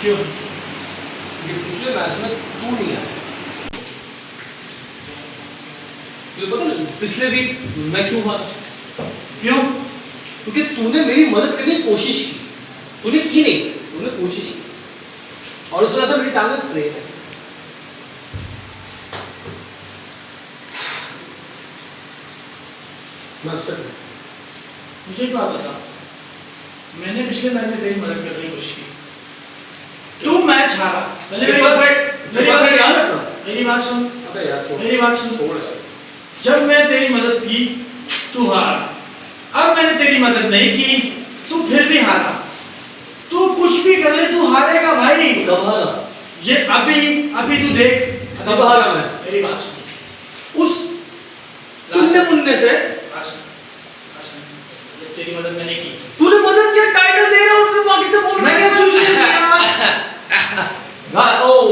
क्यों? पिछले मैच में तू नहीं आया। तुझे पता नहीं पिछले वीक मैं क्यों हारा? क्यों? क्योंकि तूने मेरी मदद करने की कोशिश की। तूने की नहीं, तूने कोशिश की और उस वजह से मेरी टांगें स्ट्रेट है। मुझे क्या पता, मैंने पिछले मैच में तेरी मदद करने की कोशिश की, तू मैच हारा। मेरी बात सुन, मेरी बात सुन। जब मैं तेरी मदद की तू हारा, अब मैंने तेरी मदद नहीं की तू फिर भी हारा। तू कुछ भी कर ले तू हारेगा भाई। कब हारा? ये अभी तू देख। कब हारा मैं? मेरी बात सुन। उस चुनने मुन्ने से तेरी मदद मैंने की। तूने मदद किया, टाइटल दे रहा हूँ उसके बाकी से बोल रहा है। Oh,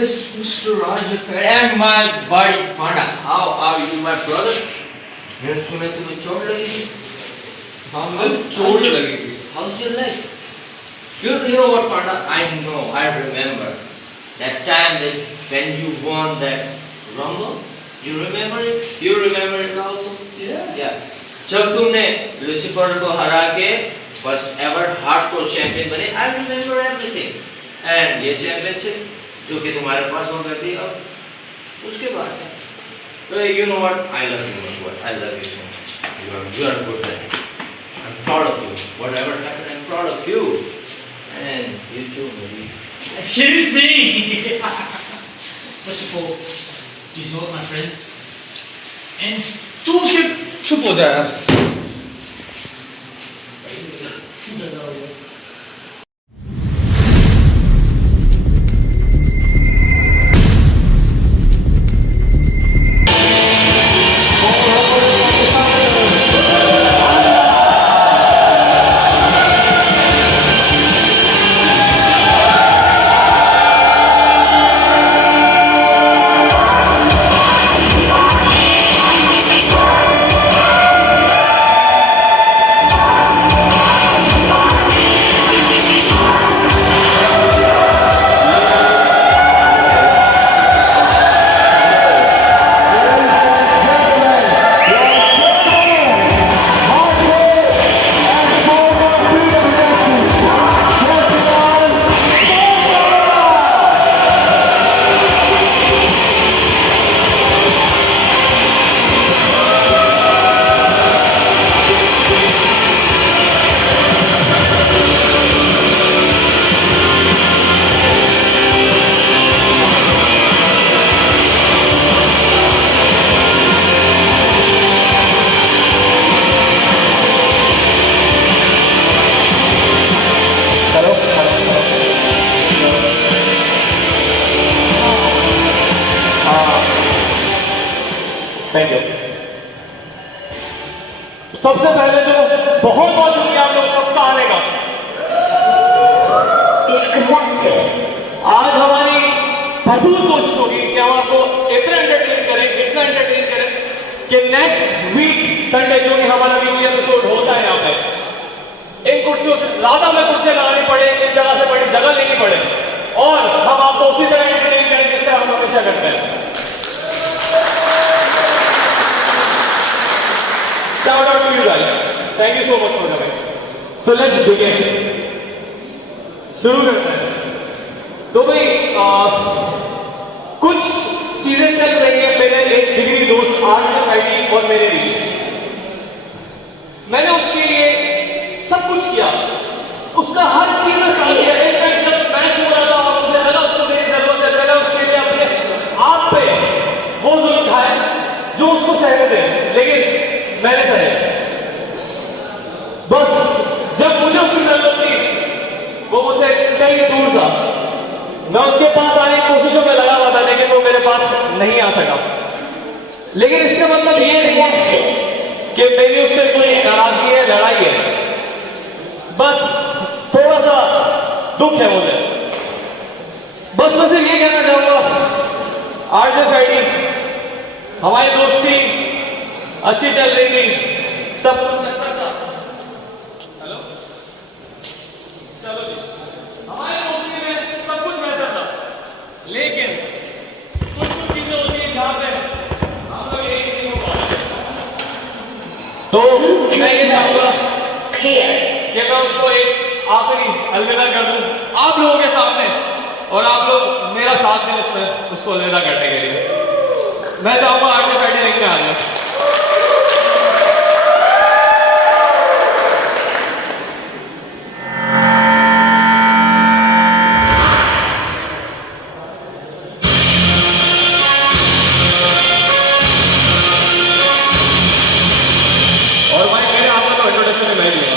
it's Mr. Rajat and my buddy Panda. How are you, my brother? मैं सुना तुम्हें चोट लगी थी। हाँ मुझे चोट लगी थी। How's your leg? You know what, Panda? I remember that time that when you won that Rumble. You remember it? You remember it also? Yeah. जब तुमने लूसिफर को हरा के फर्स्ट एवर हार्डकोर चैंपियन बने, आई रिमेंबर एवरीथिंग। एंड ये championship जो कि तुम्हारे पास हो गई थी अब उसके पास है। तो you know what, I love you my boy, I love you so much. You are a good man. I'm proud of you. Whatever happened, I'm proud of you. And you too, maybe. Excuse me. First of all, he's not my friend. And तू उसके चुप हो जा यार। Thank you. सबसे पहले तो बहुत बहुत शुक्रिया आप लोग सबका आने का। आज हमारी भरपूर कोशिश होगी कि हम आपको इतना एंटरटेन करें कि नेक्स्ट वीक संडे जो कि हमारा वीकली एपिसोड होता है यहाँ पे, इन कुर्सियों से ज्यादा में कुर्सियां लगानी पड़े, इस जगह से बड़ी जगह लेनी पड़े और हम आपको उसी तरह एंटरटेन करें जिससे हम हमेशा करते हैं। Shout out to you guys. Thank you so much for coming. So let's begin. शुरू करते हैं। तो भाई कुछ चीजें चल रही हैं मेरे एक जिगरी दोस्त आर्यन आईडी और मेरे बीच। मैंने उसके लिए सब कुछ किया, उसका हर चीज में काम किया। एक जब मैच हो रहा था और मुझे लगा उसको मेरी जरूरत है, मैंने उसके लिए अपने आप पे वो जुल्म उठाए जो उसको सहने थे, लेकिन मैंने सहे। बस जब मुझे उसकी जरूरत थी वो मुझसे कहीं दूर था, मैं उसके पास आने की कोशिशों में लगा हुआ था, लेकिन वो मेरे पास नहीं आ सका। लेकिन इसका मतलब ये नहीं कि मेरी उससे कोई नाराजगी है, लड़ाई है, बस थोड़ा सा दुख है मुझे। बस मैं सिर्फ ये कहना चाहूंगा, आरजे फैडी हमारी दोस्ती अच्छी चल रही थी, सब कुछ अच्छा था। हेलो, चलो जी, हमारी दोस्ती में सब कुछ बेहतर था, लेकिन कुछ चीजें होती हैं जहाँ पे हम लोग एक नहीं हो पाते। तो मैं ये चाहूंगा कि मैं उसको एक आखिरी अलविदा कर दूं आप लोगों के सामने, और आप लोग मेरा साथ दें उसमें उसको अलविदा करने के लिए। मैं चाहूंगा आरजे फैडी रिंग में आ जाए। और भाई मेरे आप लोगों को इंट्रोडक्शन में मैं ही लूंगा।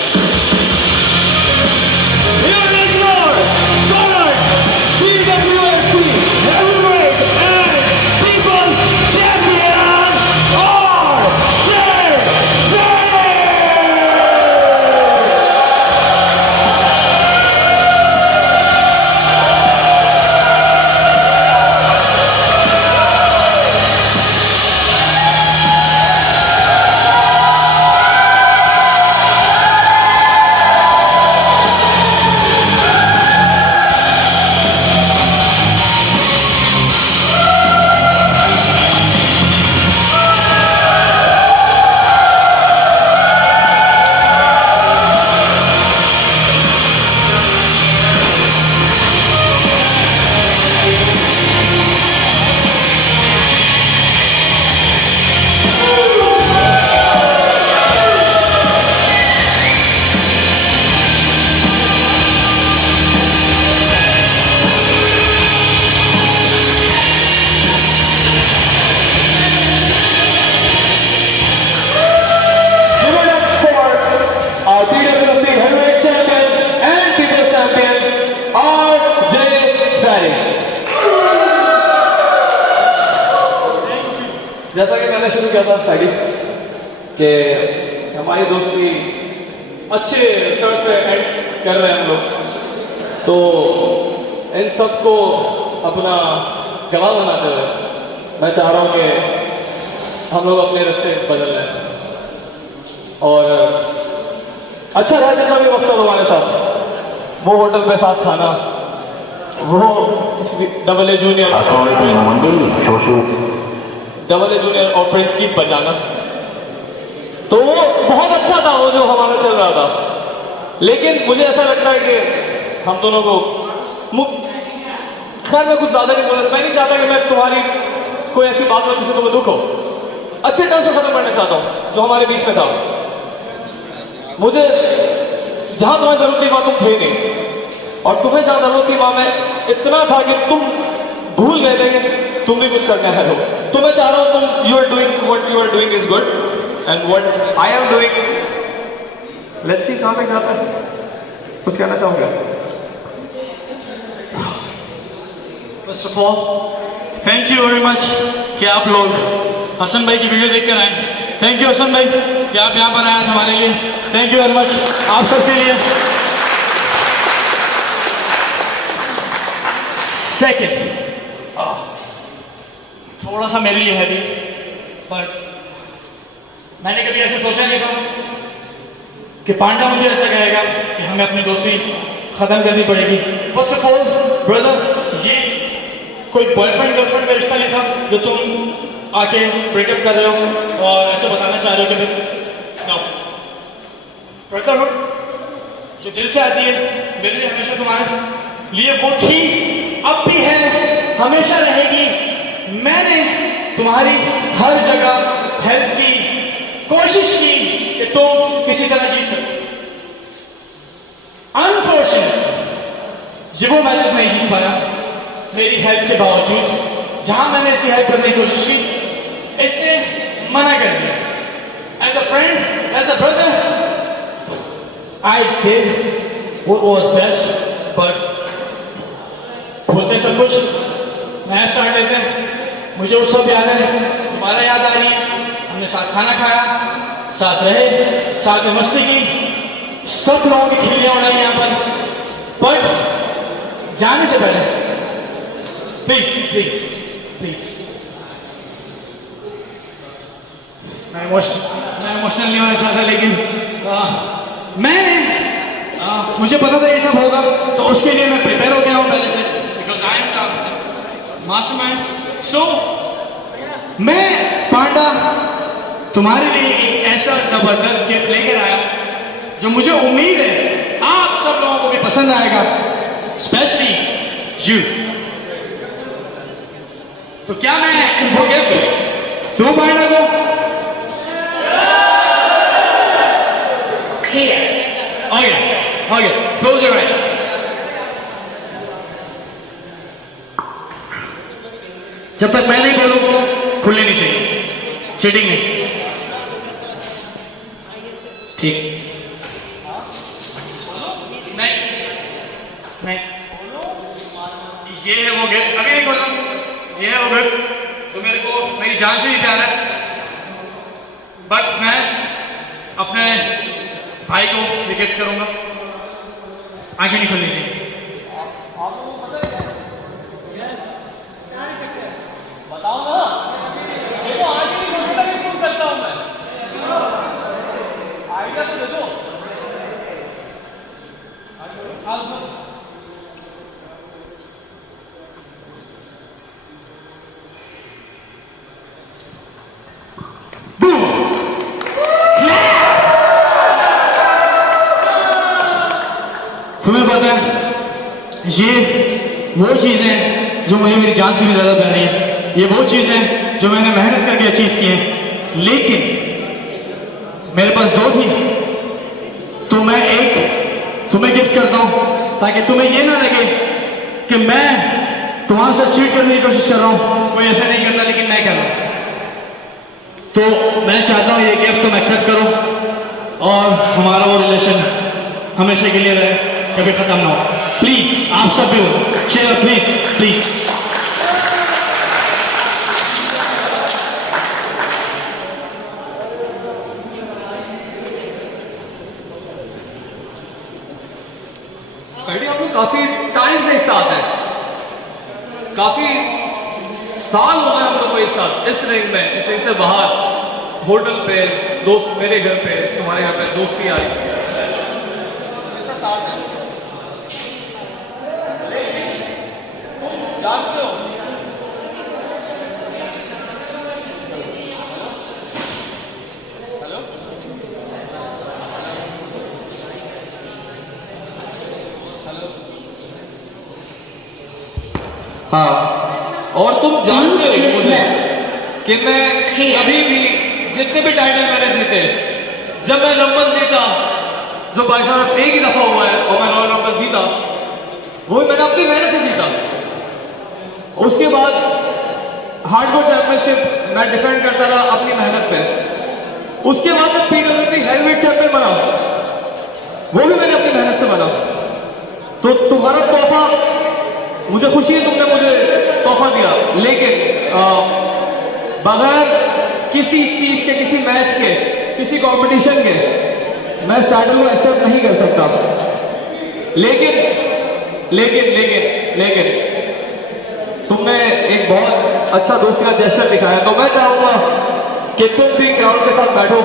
जैसा कि मैंने शुरू किया था फैडी कि हमारी दोस्ती अच्छे टर्म्स पे एंड कर रहे हैं हम लोग, तो इन सबको अपना गवाह बनाते हुए मैं चाह रहा हूँ कि हम लोग अपने रास्ते बदल लें और अच्छा रहा जितना भी वक्त हमारे साथ, वो होटल पे साथ खाना, वो AA जूनियर और प्रिंस की बजाना, तो वो बहुत अच्छा था वो जो हमारा चल रहा था। लेकिन मुझे ऐसा लगता है कि हम दोनों को खैर मैं कुछ ज्यादा नहीं बोला, मैं नहीं चाहता कि मैं तुम्हारी कोई ऐसी बात हो जिससे तुम्हें दुख हो, अच्छे ढंग से खत्म करना चाहता हूँ जो हमारे बीच में था। मुझे जहां तुम्हें जरूरत थी वहां तुम थे नहीं, और तुम्हें जहां जरूरत थी वहां मैं इतना था कि तुम भूल गए थे कि तुम भी कुछ करना है। तो मैं चाह रहा हूं तुम you are doing what you are doing is good and what I am doing, let's see कहां तक जाता है। कुछ कहना चाहूंगा? First of all thank you very much कि आप लोग हसन भाई की वीडियो देखकर आए। थैंक यू हसन भाई कि आप यहाँ पर आए हमारे लिए, थैंक यू वेरी मच आप सबके लिए। सेकेंड, थोड़ा सा मेरे लिए हैवी, पर मैंने कभी ऐसे सोचा नहीं था कि पांडा मुझे ऐसा कहेगा कि हमें अपनी दोस्ती खत्म करनी पड़ेगी। फर्स्ट ऑफ ऑल ब्रदर, ये कोई बॉयफ्रेंड गर्लफ्रेंड का रिश्ता नहीं था जो तुम आके ब्रेकअप कर रहे हो और ऐसे बताना चाह रहे हो कि नो, ब्रदरहुड जो दिल से आती है मेरे लिए हमेशा तुम्हारे लिए वो थी, अब भी है, हमेशा रहेगी। मैंने तुम्हारी हर जगह हेल्प की, कोशिश की कि तुम किसी तरह जीत सको। अनफॉर्चुनेट ये वो मैचेस नहीं जीत पाया मेरी हेल्प के बावजूद। जहां मैंने इसकी हेल्प करने की कोशिश की इसने मना कर दिया। As a friend, as a brother, I did what was best, but बोलते सब कुछ नया स्टार्ट लेते हैं। मुझे वो सब याद है, तुम्हारा याद आ रही है, हमने साथ खाना खाया, साथ रहे, साथ में मस्ती की, सब लोगों की खिल्लियां उड़ाई यहाँ पर। बट जाने से पहले प्लीज प्लीज प्लीज। मैं इमोशनल नहीं होना चाहता, लेकिन मुझे पता था ये सब होगा, तो उसके लिए मैं प्रिपेयर हो गया हूँ पहले से, because I am the mastermind. So मैं पांडा तुम्हारे लिए एक ऐसा जबरदस्त गिफ्ट लेकर आया जो मुझे उम्मीद है आप सब लोगों को भी पसंद आएगा, स्पेशली यू। तो क्या मैं वो गिफ्ट दूं पांडा को? Okay, close your eyes. जब तक मैं नहीं बोलूं खुलने नहीं चाहिए, चीटिंग नहीं, ठीक? नहीं, ये है वो गिफ्ट, अभी नहीं बोला, ये है वो गिफ्ट जो मेरे को मेरी जान से ही प्यार है, बट मैं अपने भाई को ये गिफ्ट करूंगा। आंखें नहीं खुलनी चाहिए। बताओ ना, देखो आगे नहीं खुलता, मैं क्यों करता हूं मैं? आइडिया तो दे दो। तुम्हें पता है ये वो चीज़ें जो मुझे मेरी जान से भी ज़्यादा प्यारी है, ये वो चीज़ें जो मैंने मेहनत करके अचीव की हैं, लेकिन मेरे पास दो थी, तो मैं एक तुम्हें गिफ्ट करता हूँ ताकि तुम्हें ये ना लगे कि मैं तुम्हारे साथ चीट करने की कोशिश कर रहा हूँ। कोई ऐसा नहीं करता, लेकिन मैं कर रहा हूँ। तो मैं चाहता हूँ ये गिफ्ट तुम एक्सेप्ट करो और हमारा वो रिलेशन हमेशा के लिए रहे, कभी खत्म ना हो। प्लीज आप सब भी हो, चेयर प्लीज प्लीज। हम लोग काफी टाइम से एक साथ हैं, काफी साल हो गए हम लोग को एक साथ, इस रिंग में, इस रिंग से बाहर, होटल पे, दोस्त मेरे घर पे, तुम्हारे घर पे दोस्ती आई, ऐसा साथ है। जानते हो हाँ, और तुम जानते हो मुझे कि मैं कभी भी जितने भी टाइटल मैंने जीते, जब मैं नंबर जीता, जो भाई साहब एक ही दफा हुआ है और मैं रॉयल नंबर जीता, वो मैंने अपनी मेहनत से जीता। उसके बाद हार्डकोर चैंपियनशिप मैं डिफेंड करता रहा अपनी मेहनत पे। उसके बाद मैं पीडब्ल्यूपी हेवीवेट चैंपियन बना, वो भी मैंने अपनी मेहनत से बना। तो तुम्हारा तोहफा, मुझे खुशी है तुमने मुझे तोहफा दिया, लेकिन बगैर किसी चीज के, किसी मैच के, किसी कंपटीशन के, मैं इस टाइटल को एक्सेप्ट नहीं कर सकता। लेकिन लेकिन लेकिन लेकिन तुमने एक बहुत अच्छा दोस्ती का जेस्चर दिखाया, तो मैं चाहूंगा कि तुम भी क्राउड के साथ बैठो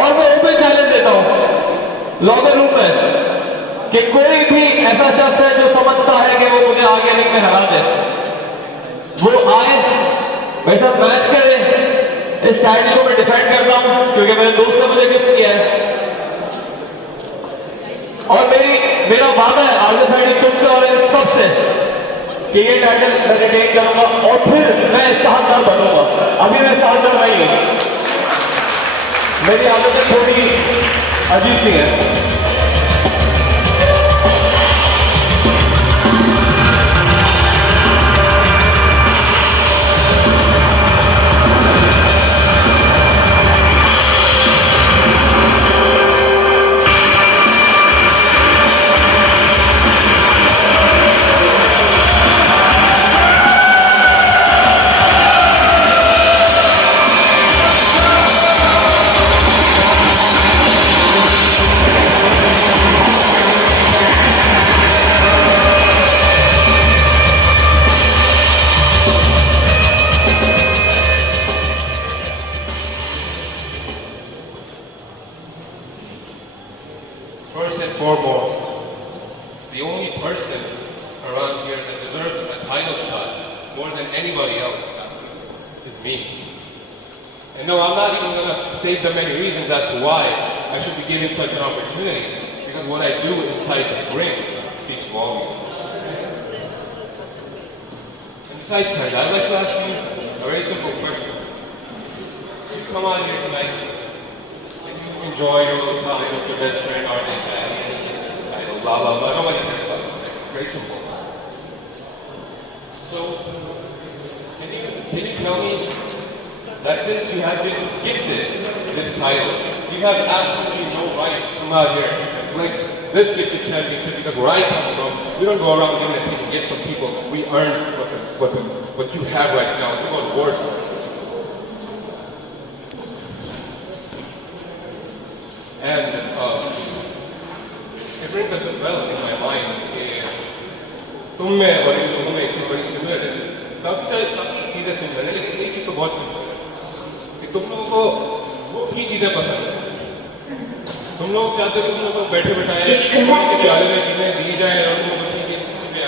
और मैं ओपन चैलेंज देता हूं लॉकर रूम में कि कोई भी ऐसा शख्स है जो समझता है कि वो मुझे आगे रिंग में हरा दे, वो आए, मेरे साथ मैच करे। इस टाइटल को मैं डिफेंड कर रहा हूं क्योंकि मेरे दोस्त ने मुझे गिफ्ट किया है, और मेरा वादा है आगे फैडी तुमसे और इन सबसे कि ये टाइटल मैं रिटेन करूंगा और फिर मैं शानदार बनूंगा। अभी मैं शानदार नहीं हूं, मेरी आदतें थोड़ी अजीब सी है। around here that deserves a title shot more than anybody else is me. And no, I'm not even going to state the many reasons as to why I should be given such an opportunity, because what I do inside this ring speaks volumes. And besides, Karen, I'd like to ask you a very simple question. You come out here tonight and you enjoy your little time with your best friend, RJ Daddy, title, blah, blah, blah. Nobody cares about it. Very simple. So, can you tell me that since you have been gifted this title, you have absolutely no right to come out here and flex this gifted championship, because where I come from, we don't go around giving and taking gifts from people. We earn what you have right now. We go to wars for it. And it brings up a well in my mind is तुम में और इन दोनों में एक चीज़ बड़ी similar है. काफ़ी चीज़ें सिमिलर है, लेकिन एक चीज़ तो बहुत सिमिलर है कि तुम लोगों को वो ही चीज़ें पसंद है. तुम लोग चाहते हो तुम लोग बैठे बैठाए के प्याले में चीज़ें दी जाए और तुम लोग खुशी की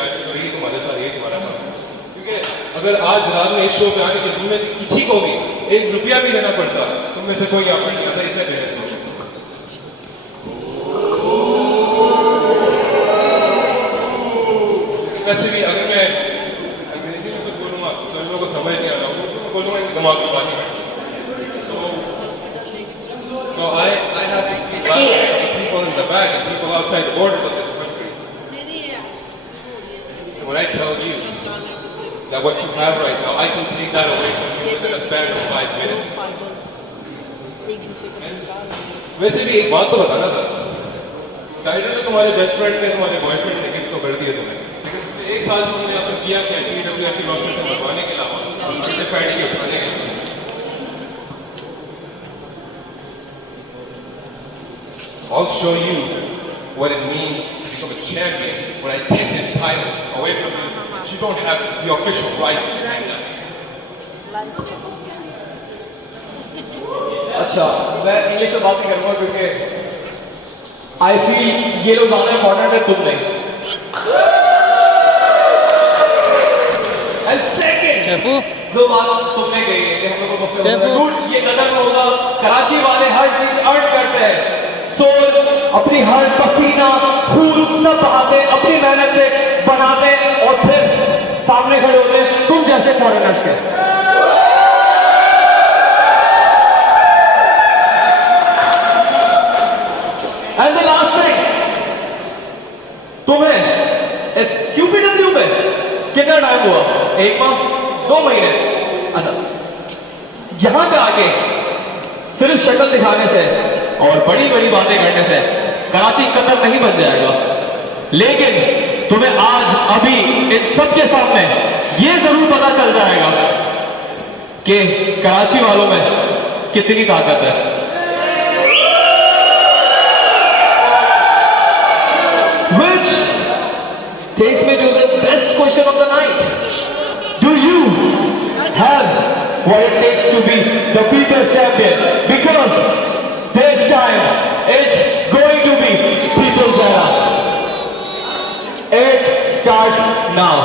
आज यही तुम्हारे साथ यही तुम्हारा काम है. क्योंकि अगर आज रात में इस शो पे आने के तुम में से किसी को भी ₹1 भी देना पड़ता, तुम में से कोई आपस नहीं आता, इतने बेहस लोग. वैसे भी अगर मैं अंग्रेजी में कुछ बोलूँगा तो इन लोगों को समझ नहीं आता, मैं बोलूँगा दिमाग की बात नहीं. So I have people in the back and people outside the borders of this country. And when I tell you that what you have right now, I can take that away from you within a span of 5 minutes. वैसे भी एक बात तो बताना था, title तो तुम्हारे best friend ने तुम्हारे बॉयफ्रेंड ने गिफ्ट तो कर दिया तुम्हें, लेकिन एक साल से तुमने यहाँ पर किया क्या TWF की रोशनी से भगवाने के अलावा उससे फायदे के उठाने के लिए. I'll show you what it means to become a champion when I take this title away from you. You don't have the official right to do that. अच्छा, मैं इंग्लिश में बात नहीं करूँगा क्योंकि आई फील ये लोग ज़्यादा इम्पोर्टेंट है, तुम नहीं. एंड सेकेंड जो बात तुमने कही है कि हम लोगों को ये कदम होगा, कराची वाले हर चीज अर्न करते हैं, सोल अपनी हर पसीना खून सब बहाते अपनी मेहनत से बनाते और फिर सामने खड़े होते तुम जैसे फॉरेनर्स के. एंड द लास्ट थिंग, तुम्हें इस QPW में कितना टाइम हुआ? 1 माह, 2 महीने? अच्छा, यहां पे आके सिर्फ शक्ल दिखाने से और बड़ी बड़ी बातें करने से कराची कदम नहीं बन जाएगा, लेकिन तुम्हें आज अभी इन सबके सामने ये जरूर पता चल जाएगा कि कराची वालों में कितनी ताकत है. Which takes me to the best question of the night. Do you have what it takes to be the People's Champion? Because this time it's going to be People's Era. It starts now.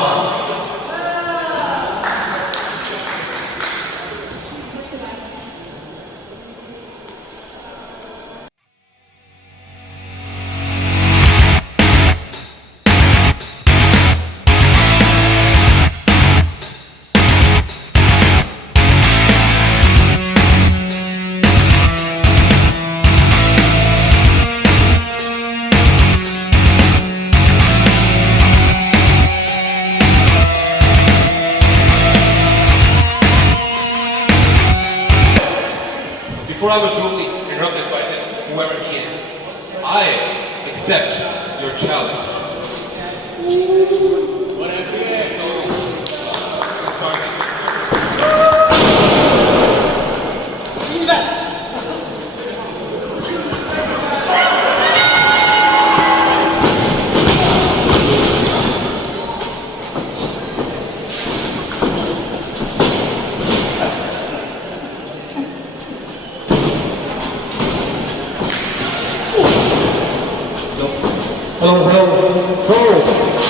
Before I was rudely interrupted by this, whoever he is, I accept your challenge. Hello. So,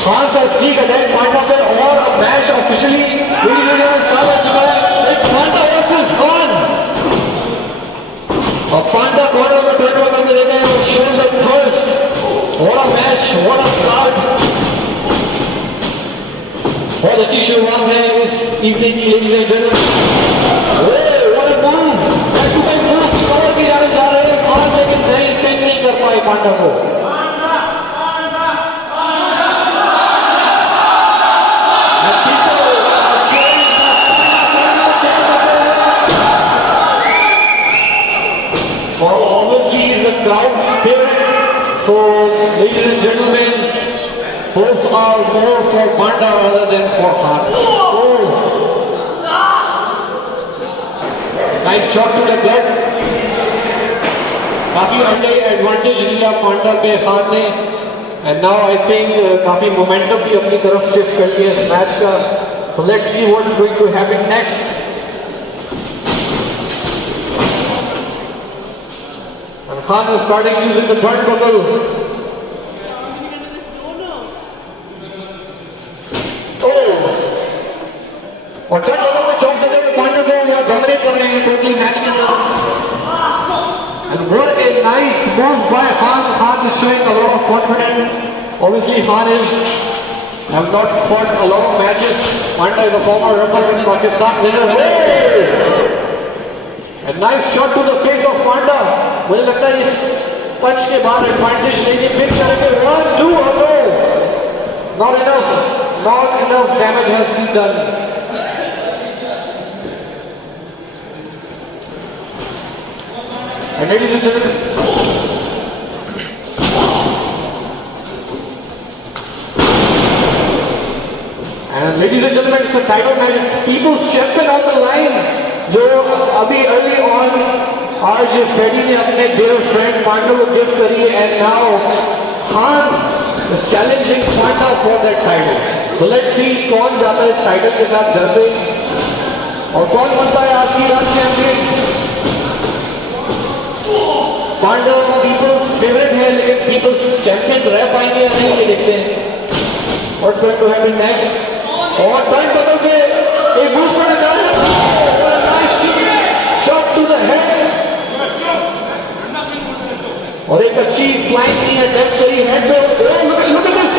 Khan sir स्लीग attack Panda पे और match officially start हो चुका है। It's Panda versus Khan और Panda corner में petrol pump देते हैं और show the first what a match, what a start. बहुत अच्छी शुरुआत है इस इवनिंग की ladies and gentlemen. What a move, back to back move cover की जाने जा रहे हैं खान, लेकिन नहीं पिन नहीं कर पाए पांडा को। Crowd spirit. So, ladies and gentlemen, votes are more for Panda rather than for Khan. Oh. Nice shot to the gut. काफी अंडे एडवांटेज लिया पांडा पे खान ने, एंड नाउ आई थिंक काफी मोमेंटम भी अपनी तरफ शिफ्ट कर लिया इस मैच का। So let's see what is going to happen next. And Khan is starting using the turnbuckle. Oh! और turnbuckle में चौक देते हुए पांडा को वो डोमिनेट कर रहे हैं टोटली मैच के अंदर। And what a nice move by Khan. Khan is showing a lot of confidence. Obviously, Khan has not fought a lot of matches. Panda is a former wrestler in Pakistan winner. Hey! A nice shot to the face of Panda. मुझे लगता है इस पंच के बाद advantage लेके फिर करेंगे 1, 2 और no. Not enough damage has been done. And ladies and gentlemen, it's a title match. It's People's Champion on the line. जो अभी अर्ली ऑन आज फ्रेडी ने अपने dear friend पांडा को गिफ्ट करी, and now Khan is challenging Panda for that title. So let's see कौन जाता है इस टाइटल के साथ घर पे और कौन बनता है आज की रात चैंपियन। पांडा पीपल्स फेवरेट है, लेकिन पीपल्स चैंपियन रह पाएंगे या नहीं ये देखते हैं। What's going to happen next? और टाइम बदल के एक मूव करना चाह रहे हैं, शॉट टू द हेड और एक अच्छी फ्लाइंग की अटैक करी हेड पे। लुक एट दिस,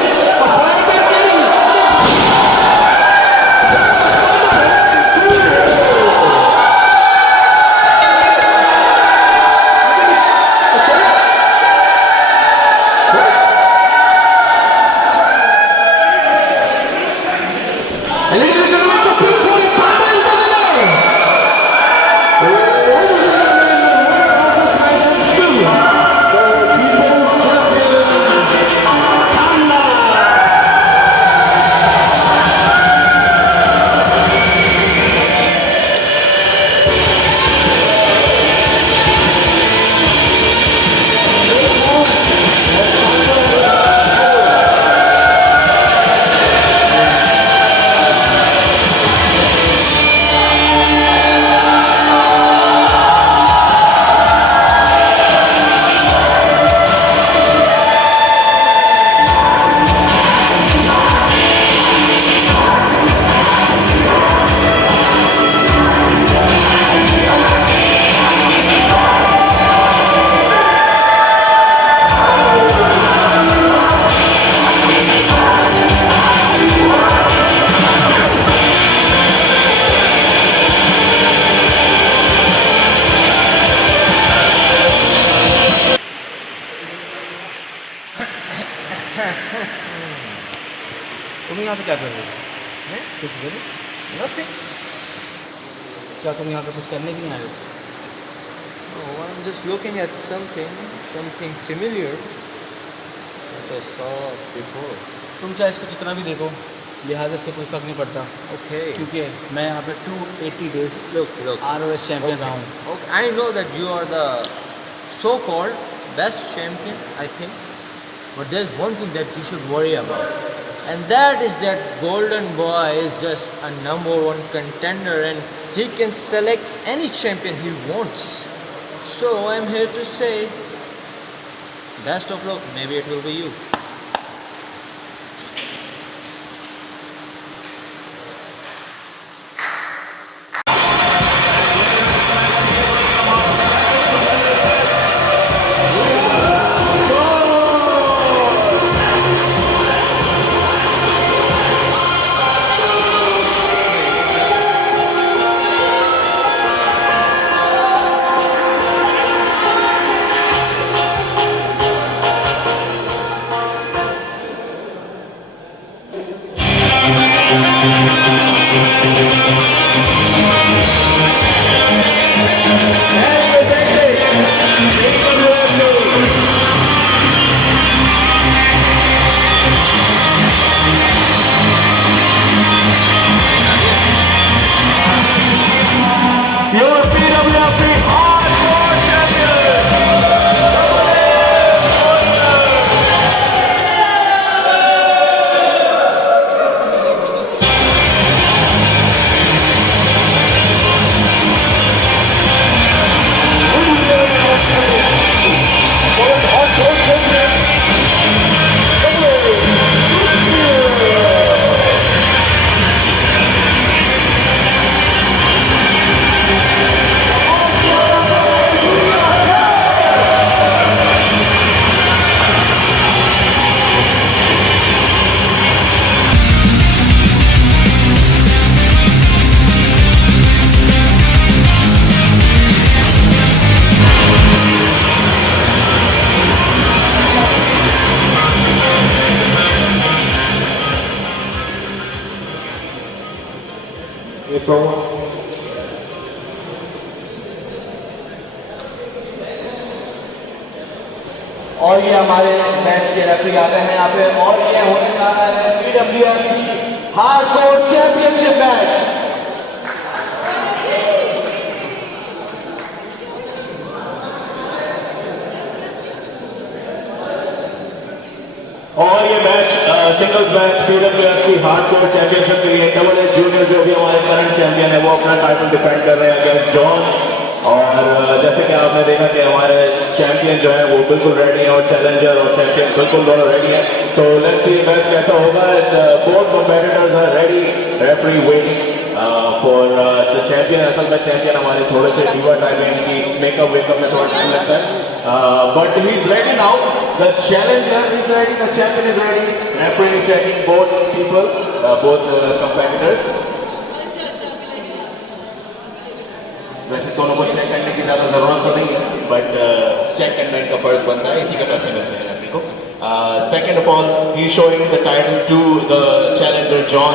तुम यहाँ पे क्या कर रहे हो? कुछ करो? Nothing. क्या तुम यहाँ पे कुछ करने के लिए आए हो? No, I'm just looking at something familiar, which I saw before. तुम चाहे इसको जितना भी देखो, लिहाजे से कोई फर्क नहीं पड़ता, Okay. क्योंकि मैं यहाँ पे 280 डेज Look. ROS चैंपियन रहा हूँ। Okay. I know that you are the so-called best champion, I think. But there's one thing that you should worry about. And that is that Golden Boy is just a #1 contender and he can select any champion he wants. So I'm here to say, best of luck. Maybe it will be you. Your PWFP Hardcore Champion. और ये हमारे match के referee आ गए हैं यहाँ पे और ये होने जा रहा है PWFP हार्डकोर चैंपियनशिप मैच। और ये match singles match PWFP hardcore championship के लिए डबल एज जूनियर जो भी हमारे करंट चैंपियन है वो अपना टाइटल डिफेंड कर रहे हैं अगेंस्ट जॉन। और जैसे कि आपने देखा कि हमारे चैंपियन जो है वो बिल्कुल रेडी है और चैलेंजर और चैंपियन बिल्कुल दोनों रेडी है। तो लेट्स सी मैच कैसा होगा। Both competitors are ready, referee waiting for the champion. असल में चैंपियन हमारे थोड़े से डीवा टाइप है, इनकी मेकअप वेकअप में थोड़ा टाइम लगता है, but he is ready now. The challenger is ready, the champion is ready. Referee is checking both people, both competitors. वैसे दोनों को चेक करने की ज़्यादा ज़रूरत तो नहीं है, बट चेक करने का फर्ज बनता है, इसी का पैसे मिलते हैं रेफरी को। Second of all he showing the title to the challenger John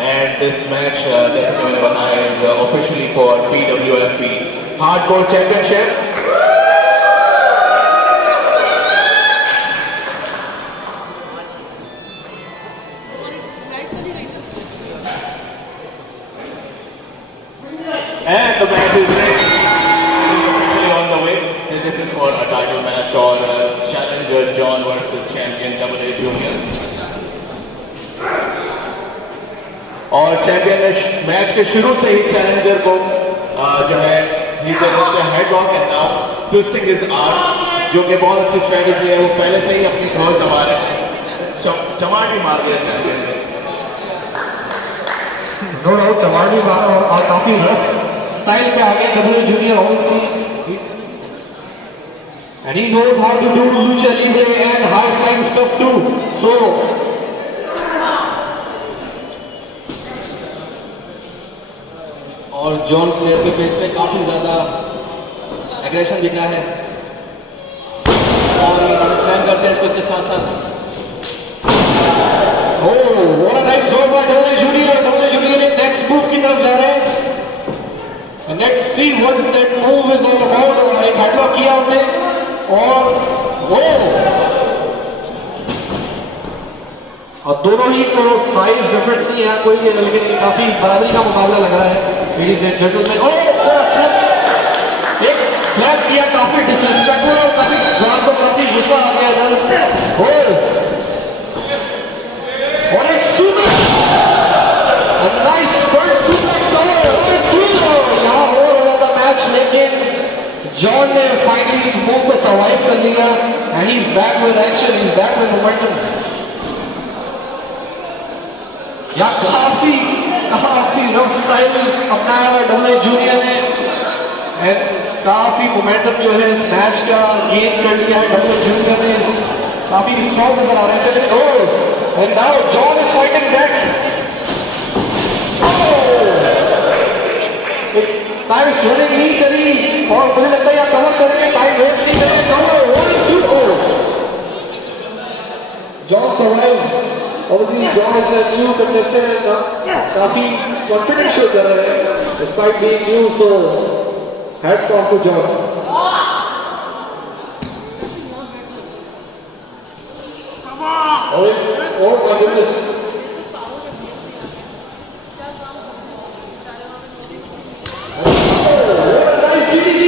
and this match जैसे कि मैंने बताया is officially for PWFP hardcore championship. And the match is ready. Officially on the way. This is for a title match or challenger John versus champion Double A Junior. और champion ने match के शुरू से ही challenger को जो है head lock and now twisting his arm, जो कि बहुत अच्छी स्ट्रेटजी है। वो पहले से ही अपनी थ्रो संभाल रहे हैं, चमाट भी मार दिया चैंपियन ने। नो डाउट चमाट भी मारा और काफी रफ स्टाइल पे आगे W junior obviously, and he knows how to do lucha libre and high flying stuff too. So और जॉन प्लेयर के फेस पे काफी ज्यादा एग्रेशन दिख रहा है और ये स्लैम करते हैं इसको इसके साथ साथ। oh what a nice throw by W junior एक नेक्स्ट मूव की तरफ जा रहे हैं। And let's see what that move is all about। एक हेडलॉक किया हमने और वो और दोनों ही को साइज डिफरेंस नहीं है कोई, लेकिन काफी बराबरी का मुकाबला लग रहा है। लेडीज एंड जेंटलमैन, एक फ्लैग किया काफी डिसरिस्पेक्टफुल और काफी जॉन को काफी गुस्सा आ गया इधर। और एक super nice first super cover यहाँ हो रहा था मैच, लेकिन जॉन ने फाइनली इस मूव को सर्वाइव कर लिया and he is back with action, he is back with momentum. या काफी रफ स्टाइल अपनाया डब्ल्यू जूनियर ने एंड काफी मोमेंटम जो है इस मैच का गेन कर लिया है डब्ल्यू जूनियर ने। काफी स्ट्रॉन्ग नजर आ रहे थे and now John is fighting back. Time swing नहीं करी और मुझे लगता है यहाँ कवर करेंगे, टाइम वेस्ट नहीं करेंगे। John survive Obviously, John is a new contestant and काफी confidence show कर रहे हैं despite being new, so hats off to John. Oh my goodness. Nice DDT.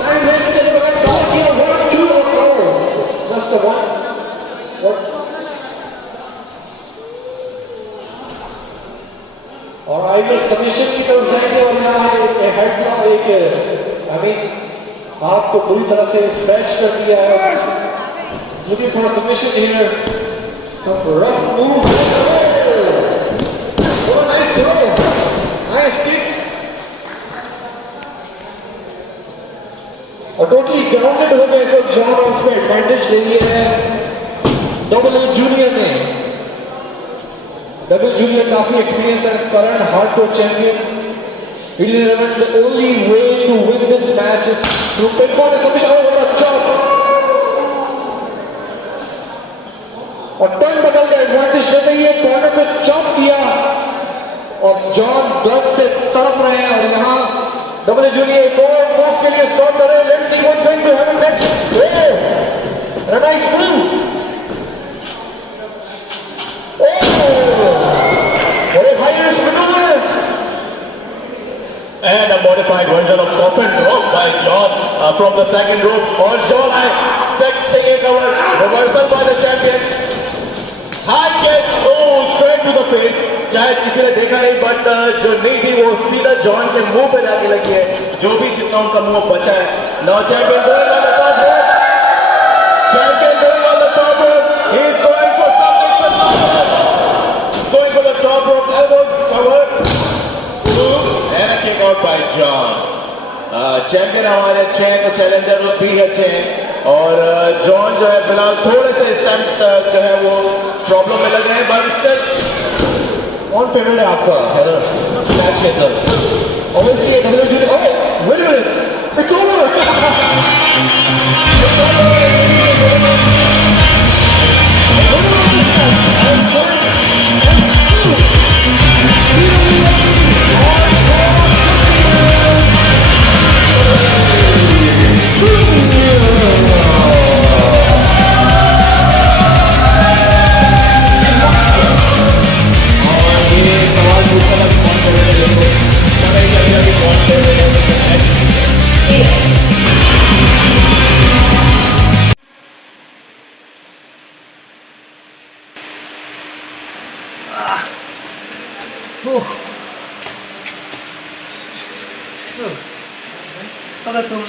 Time wasted. Just a one. What? और आइए submission की तरफ जाएंगे और यहाँ हेड का एक हाथ को पूरी तरह से स्ट्रेच कर दिया है. Looking for a submission here. Some rough move. Oh, nice throw. Nice kick. और टोटली ग्राउंडेड हो गए सब जॉन और उसमें एडवांटेज ले लिया है डबल जूनियर ने. डबल जूनियर काफी एक्सपीरियंस है. Current hardcore champion. It is the only way to win this match is through pinfall and submission. Oh, what a chop! और टर्न बदल के एडवांटेज ले गई है. कॉर्नर पे चॉप किया और जॉन दर्द से तड़प रहे हैं. और यहाँ डबल जूनियर फॉरवर्ड मूव के लिए स्टॉप कर रहे हैं. Let's see what's going to happen next. Nice move. Very high risk maneuver. And a modified version of coffin drop by John from the second rope. Or John taking a cover. Reversal by the champion. High kick. Oh, straight to the face. शायद किसी ने देखा नहीं but जो नहीं थी वो सीधा जॉन के मुंह पे जाके लगी है. जो भी जितना उनका मुंह बचा है. Now champion going on the top rope. Champion going on the top rope. He is going for something phenomenal. Going for the top rope. Elbow cover. And a kick out by John. Champion हमारे अच्छे हैं तो challenger लोग भी अच्छे हैं. और John जो है फिलहाल थोड़े से इस टाइम जो है वो प्रॉब्लम में लग रहे हैं. बट स्टिल कौन फेवरेट है आपका मैच के अंदर? Obviously W junior. Oh wait a minute, it's over. अगर तुम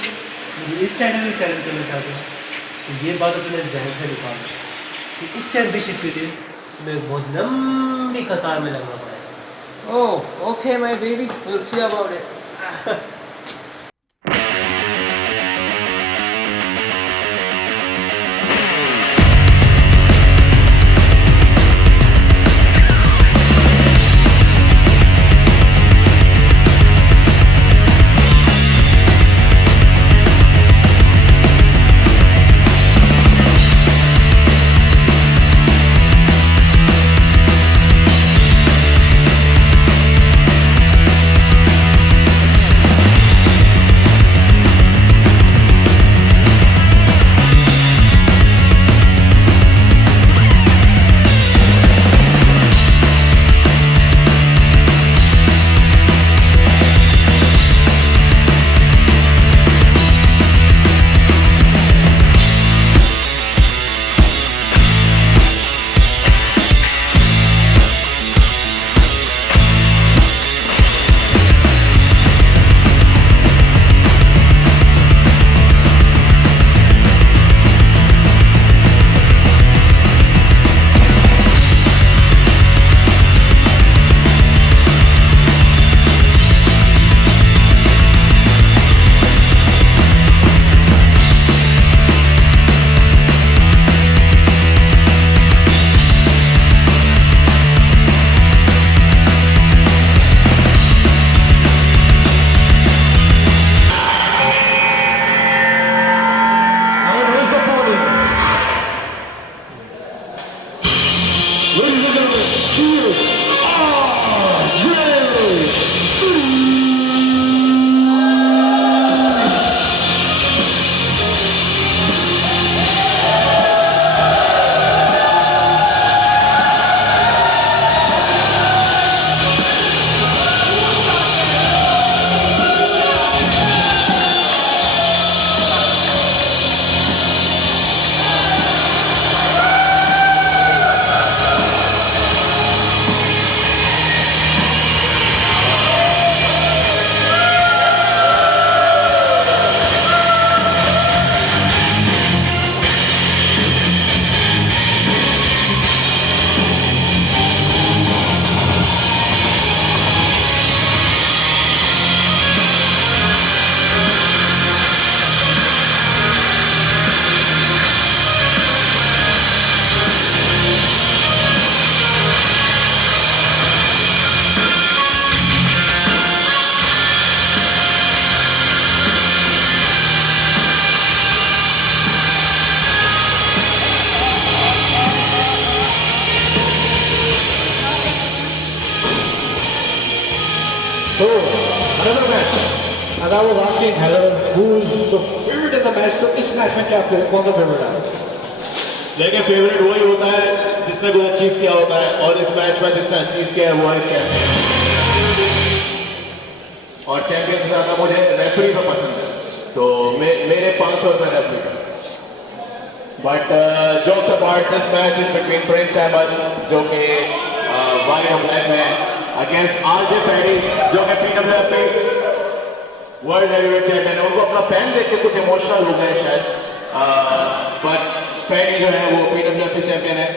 इस चैनल में चैलेंज करना चाहते हो तो ये बात अपने जहन से निकालो कि इस चैंपियनशिप के लिए तुम्हें एक बहुत लंबी कतार में लगना पड़ेगा. Oh, okay, my baby. We'll see about it. So, another match. As I was asking Heather, who is the favorite in the match, तो इस मैच में क्या कौन सा फेवरेट है? देखिए फेवरेट वही होता है जिसने कुछ अचीव किया होता है, और इस मैच में जिसने अचीव किया है वो है चैंपियन। और चैंपियन से ज़्यादा मुझे रेफरी का पसंद है, तो मेरे 500 रुपये रेफरी का। But jokes apart, this match is between Prince Ahmed जो कि वाइट और ब्लैक में अगेंस्ट आरजे पैडी जो कि PWFP वर्ल्ड हैवीवेट चैंपियन है। उनको अपना फैन देख के कुछ इमोशनल हो गए शायद, बट पैडी जो है वो PWFP चैंपियन है।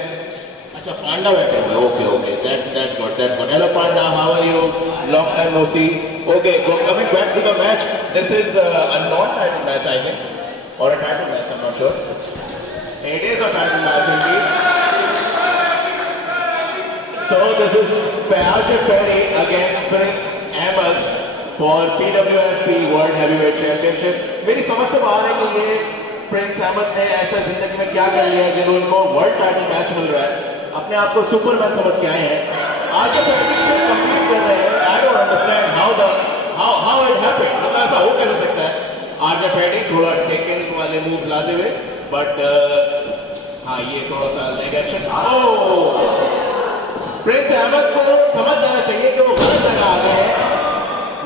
अच्छा, पांडा बैठे हुए, okay, that's good. Hello Panda, how are you? Long time no see. Okay, coming back to the match, this is a non title match I think, और a title match, I am not sure. It is a title match indeed. So this is Arjun Perry against Prince Ahmed for PWFP World Heavyweight Championship. मेरी समझ से बाहर है कि ये Prince Ahmad ने ऐसा जिंदगी में क्या कर लिया जिन्होंने उनको वर्ल्ड टाइटल मैच मिल रहा है, अपने आप को सुपरमैन समझ के आए हैं। आर्जन पेरी से कंप्लीट कर रहे हैं। I don't understand how it happened. मतलब ऐसा हो कैसे सकता है? आर्जन पेरी थोड़ा टेकन वाले मूव्स लाते हुए, बट हाँ, ये थोड़ा सा लेग एक्शन। प्रिंस अहमद को समझ जाना चाहिए कि वो गलत जगह आ गए हैं।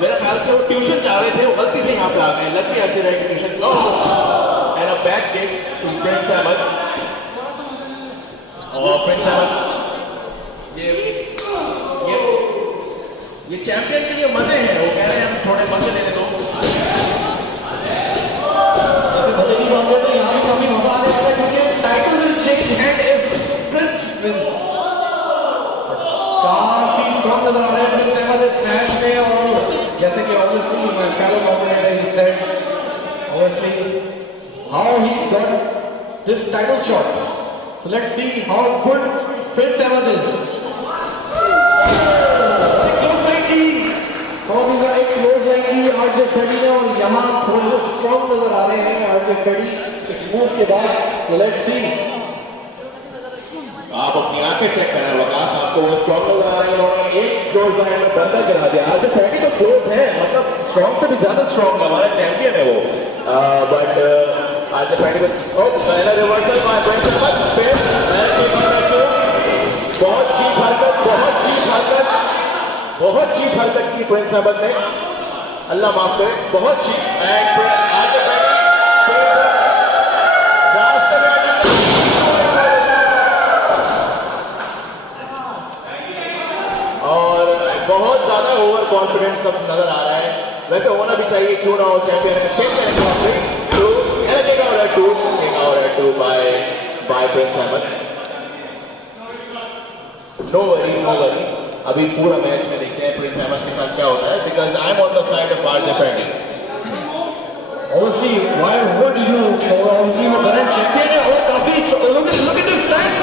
मेरे ख्याल से वो ट्यूशन जा रहे थे, वो गलती से यहाँ पे आ गए, लड़की ऐसी रही tuition. And a back kick to Prince Ahmed. और प्रिंस अहमद ये चैंपियन के लिए मजे हैं, वो कह रहे हैं हम थोड़े मजे लेने दो। मजे की बात है तो यहाँ भी काफी मजा आने वाला है, क्योंकि title will change hand if Prince wins. काफी स्ट्रॉन्ग नजर आ रहे हैं प्रिंस अहमद इस मैच में, और जैसे कि obviously my fellow commentator he said obviously how he got this title shot. So let's see how good Prince Ahmed is. एक क्लोज आएगी आरजे पेडी ने, और यहाँ थोड़े से स्ट्रॉन्ग नजर आ रहे हैं आरजे पेडी इस मूव के बाद। लेट्स सी, आप अपनी आंखें चेक करें, वकास आपको वो स्ट्रॉन्ग नजर आ रहे हैं। उन्होंने एक क्लोज आए में बंदा गिरा दिया। आरजे पेडी तो क्लोज है, मतलब स्ट्रॉन्ग से भी ज्यादा स्ट्रॉन्ग हमारा चैंपियन है वो, बट आरजे पेडी को पहला रिवर्सल बहुत चीप हरकत, बहुत चीप हरकत की प्रिंस अहमद ने, अल्लाह माफ करे, बहुत चीप। एंड आरजे पेडी रास्ते में और बहुत ज्यादा ओवर कॉन्फिडेंस सब नजर आ रहा है। वैसे होना भी चाहिए, क्यों ना हो, चैंपियन है। फिर two by Prince Ahmed. No worries, अभी पूरा मैच में देखते हैं प्रिंस अहमद के साथ क्या होता है, because I M on the side of RJ pedi. obviously why would you, obviously वो करंट चैंपियन है और काफी look at this stance,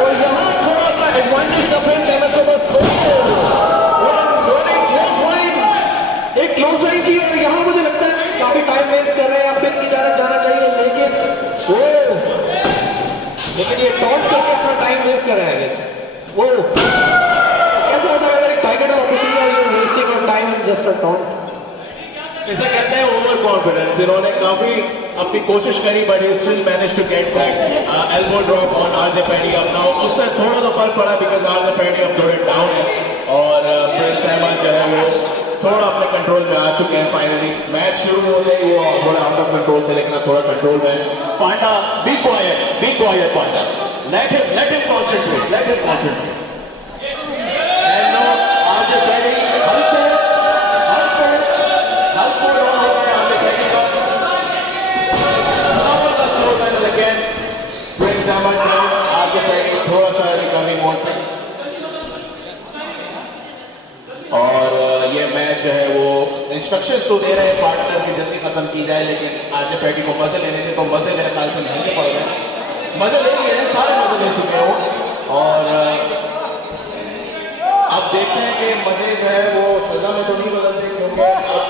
और यहाँ थोड़ा सा एडवांटेज था प्रिंस अहमद के पास। एक क्लोज लाइन की, और यहाँ मुझे लगता है काफी टाइम वेस्ट कर रहे हैं, आप फिर की तरफ जाना चाहिए, लेकिन ये टॉन्ट करके अपना टाइम वेस्ट कर रहे हैं। वो कैसे होता है अगर एक tiger officer wasting of time just a taunt? ऐसा कहते हैं ओवर कॉन्फिडेंस। इन्होंने काफी अपनी कोशिश करी, but he still manage to get back elbow drop on RJ Paddy. अपना उससे थोड़ा तो फर्क पड़ा, बिकॉज आरजे पेडी अब थोड़े डाउन है, और प्रिंस अहमद जो है वो थोड़ा अपने कंट्रोल में आ चुके हैं। फाइनली मैच शुरू होते ही वो थोड़ा आउट ऑफ कंट्रोल थे, लेकिन अब थोड़ा कंट्रोल में। Panda be quiet Panda, let him concentrate। And now RJ Paddy हल्को डाउन हो गया आरजे पेडी का। Slow panel again, Prince Ahmed down, RJ Paddy थोड़ा सा रिकवरी मोड पे। और ये मैच जो है वो इंस्ट्रक्शंस तो दे रहे हैं पार्टनर की जल्दी खत्म की जाए, लेकिन आरजे पेडी को मजे लेने थे, तो मजे मेरे ख्याल से महंगे पड़ गए। मजे ले लिए हैं, सारे मजे ले चुके हैं वो, और अब देखते हैं कि मजे जो है वो सजा में तो नहीं बदलते, क्योंकि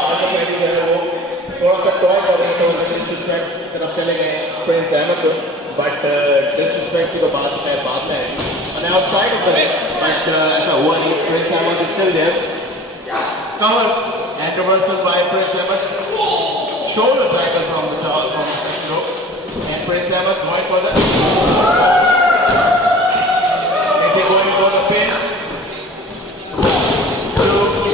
आरजे पेडी जो है वो थोड़ा सा टॉय कर रहे हैं, तो डिसरिस्पेक्ट की तरफ चले गए प्रिंस अहमद को। बट डिसरिस्पेक्ट की तो बात है outside of the ring, but ऐसा हुआ नहीं। Prince Ahmed is still there. cover and reversal by Prince Ahmed. Shoulder tackle from the top, from the second row. And Prince Ahmed going for the Nicky going for the pin.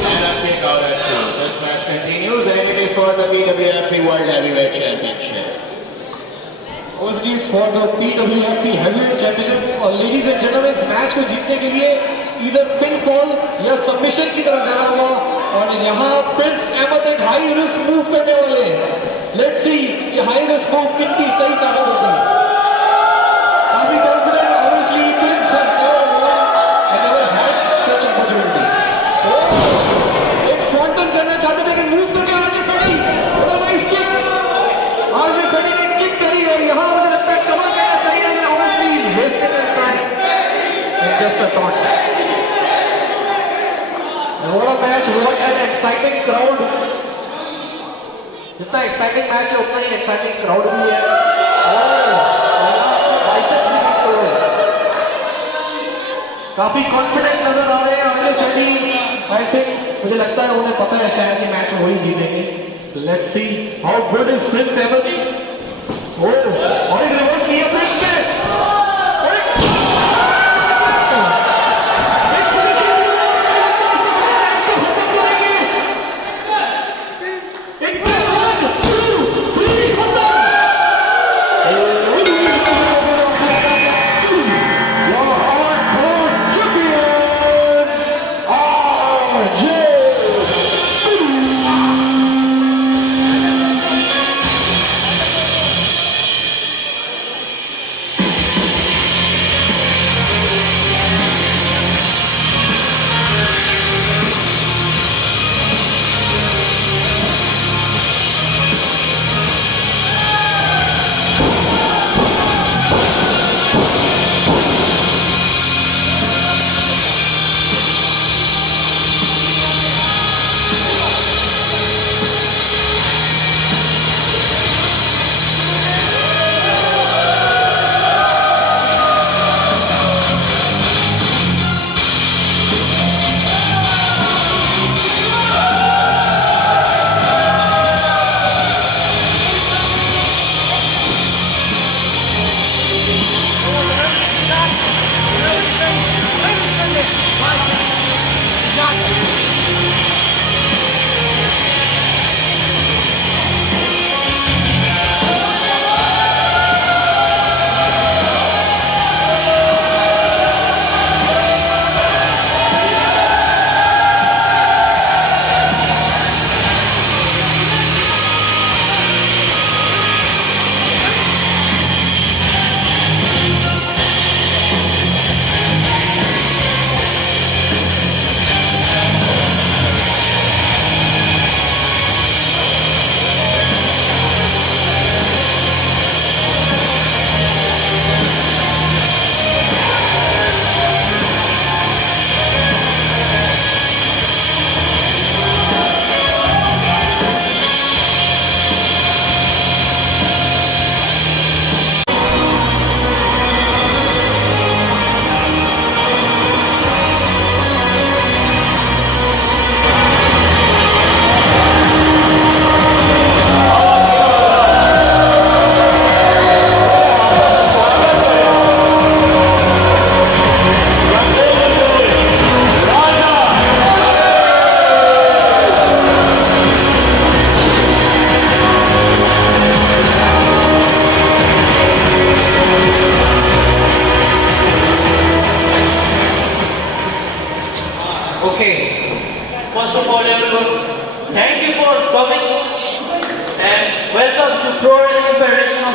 And a kick out at 2. This match continues and it is for the PWFP World Heavyweight Championship. Obviously it's for the PWFP Heavyweight Championship और ladies and gentlemen इस match को जीतने के लिए इधर pinfall या submission की तरफ जाना होगा और यहाँ प्रिंस अहमद एक हाई रिस्क मूव करने वाले हैं। लेट्स सी ये हाई रिस्क मूव कितनी सही साबित होती है। काफी confident obviously Prince have never had such opportunity. एक स्वांटन करना चाहते थे कि मूव करके आरजे फेडी और नाइस किक। आरजे फेडी ने किक करी और यहाँ मुझे लगता है कवर करना चाहिए और obviously wasted time it's just a taunt. What a match, what an exciting crowd. जितना exciting match है उतना ही exciting crowd भी है काफी confident नजर आ रहे हैं आगे फेडी। I think मुझे लगता है उन्हें पता है शायद कि मैच वही जीतेंगे। Let's see how good is Prince Ahmed. और एक रिवर्स किया प्रिंस ने।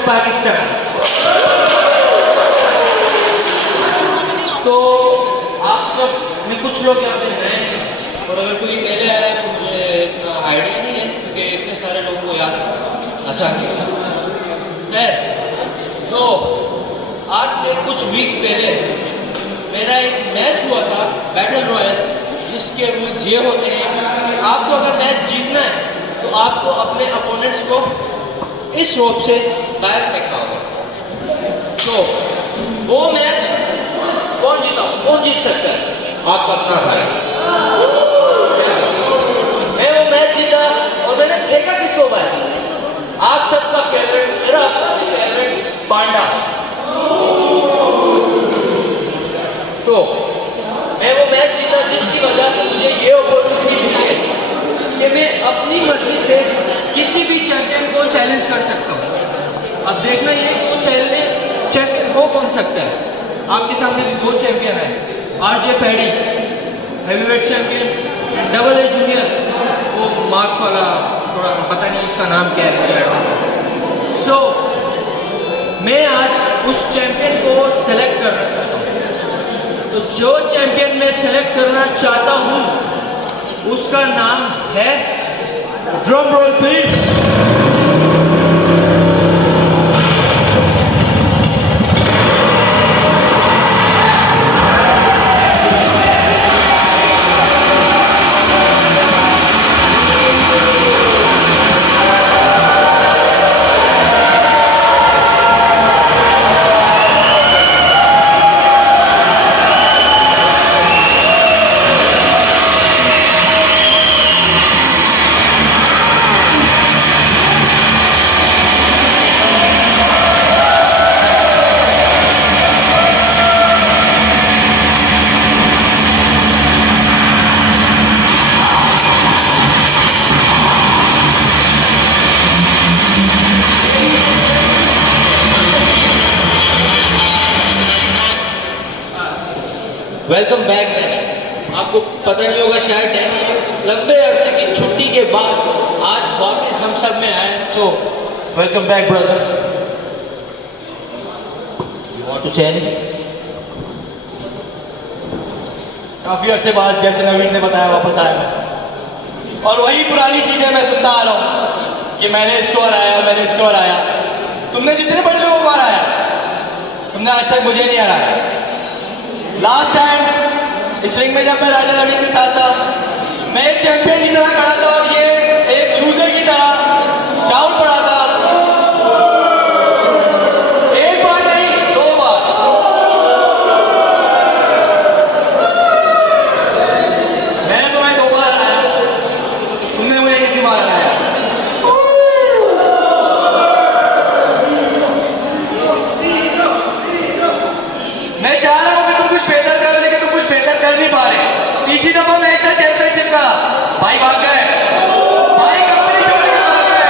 पाकिस्तान। तो आप सब में कुछ लोग यहाँ पे हैं और अगर कोई पहले आया तो मुझे इतना आइडिया नहीं है क्योंकि इतने सारे लोगों को याद आसान नहीं है। तो आज से कुछ वीक पहले मेरा एक मैच हुआ था बैटल रॉयल, जिसके रूल्स ये होते हैं कि आपको अगर मैच जीतना है तो आपको अपने अपोनेंट्स को इस रोप से बाहर फेंकना होगा। तो वो मैच कौन जीता, कौन जीत सकता है? आपका साथ है। मैं वो मैच जीता जिसकी वजह से मुझे ये अपॉर्चुनिटी मिली है कि मैं अपनी मर्जी से किसी भी चैंपियन को चैलेंज कर सकता हूँ। अब देखना ये वो चैंपियन हो कौन सकता है। आपके सामने भी 2 चैंपियन है, आरजे फैडी heavyweight champion, double A junior वो मार्क्स वाला, थोड़ा पता नहीं इसका नाम क्या है। सो मैं आज उस चैंपियन को सेलेक्ट करना चाहता हूँ। तो जो चैंपियन मैं सेलेक्ट करना चाहता हूँ उसका नाम है, drum roll please. Welcome back. आपको पता नहीं होगा शायद डैनी लंबे अरसे की छुट्टी के बाद आज वापस हम सब में आए। So welcome back brother. You want to say anything? काफी अरसे बाद जैसे नवीन ने बताया वापस आया मैं, और वही पुरानी चीजें मैं सुनता आ रहा हूँ कि मैंने इसको हराया, मैंने इसको हराया। तुमने जितने बड़े लोगों को हराया, तुमने आज तक मुझे नहीं हराया। लास्ट टाइम इस रिंग में जब मैं राजा नवीन के साथ था, मैं एक चैंपियन की तरह खड़ा था और ये एक लूजर की तरह डाउन पड़ा था। एक बार नहीं, 2 बार। मैंने तुम्हें 2 बार हराया, तुमने मुझे कितनी बार हराया? मैं चाह रहा हूं कि तुम कुछ बेहतर करो, लेकिन तुम कुछ बेहतर कर नहीं पा रहे। तीसरी दफा मैच था चैंपियनशिप का, भाई भाग गए, भाई कंपनी छोड़ के भाग गए।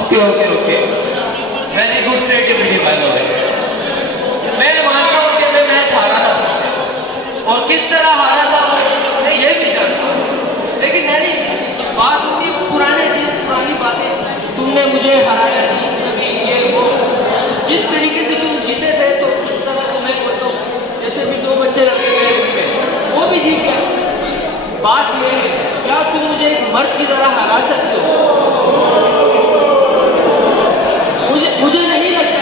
Okay okay okay, very good creativity by the way. मैं मानता हूँ कि मैं मैच हारा था, और किस तरह हारा था मैं ये भी जानता हूँ। लेकिन नहीं, बात होती पुराने दिन, पुरानी बातें। तुमने मुझे हराया नहीं कभी, ये वो जिस तरीके से तुम जीते थे, तो उस तरह से मैं बोलता हूँ जैसे भी 2 बच्चे रखे गए उसमें, वो भी जीत गया। बात ये है, क्या तुम मुझे एक मर्द की तरह हरा सकते हो? मुझे नहीं लगता।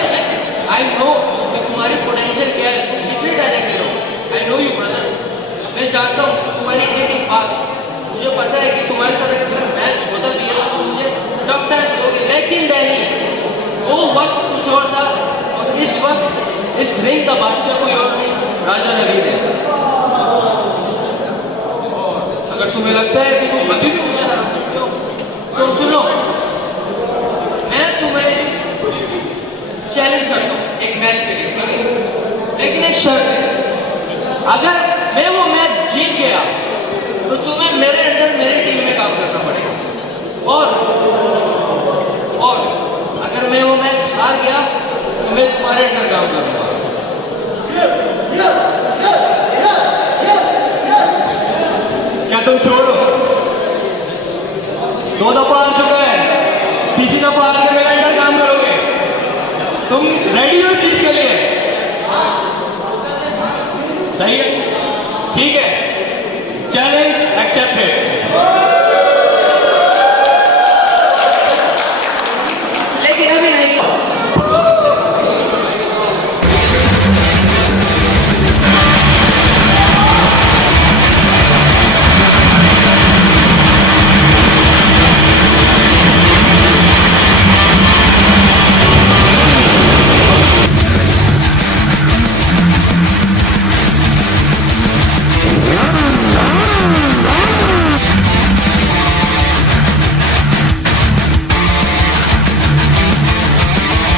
आई नो कि तुम्हारी पोटेंशियल क्या है, तुम कितने टैलेंटेड हो। I know you brother. मैं जानता हूँ तुम्हारी एक बात, मुझे पता है कि तुम्हारे साथ अगर मैच होता भी है तो मुझे टफ टाइम दोगे। लेकिन डैनी, वो वक्त कुछ और था, और इस वक्त इस रिंग का बादशाह कोई और नहीं, राजा नवीन है। अगर तुम्हें लगता है कि तुम अभी भी मुझे हरा सकते हो, तो सुनो, मैं तुम्हें चैलेंज करता हूँ एक मैच के लिए, ठीक है? लेकिन एक शर्त है, अगर मैं वो मैच जीत गया तो तुम्हें मेरे अंडर मेरी टीम में काम करना पड़ेगा, और अगर मैं वो मैच हार गया तो मैं तुम्हारे अंडर काम करूंगा। क्या तुम छोड़ो? 2 दफा आ चुका है, तीसरी दफा आके मेरे अंडर काम करोगे? तुम रेडी हो इस चीज के लिए? सही है, ठीक है, चैलेंज एक्सेप्टेड।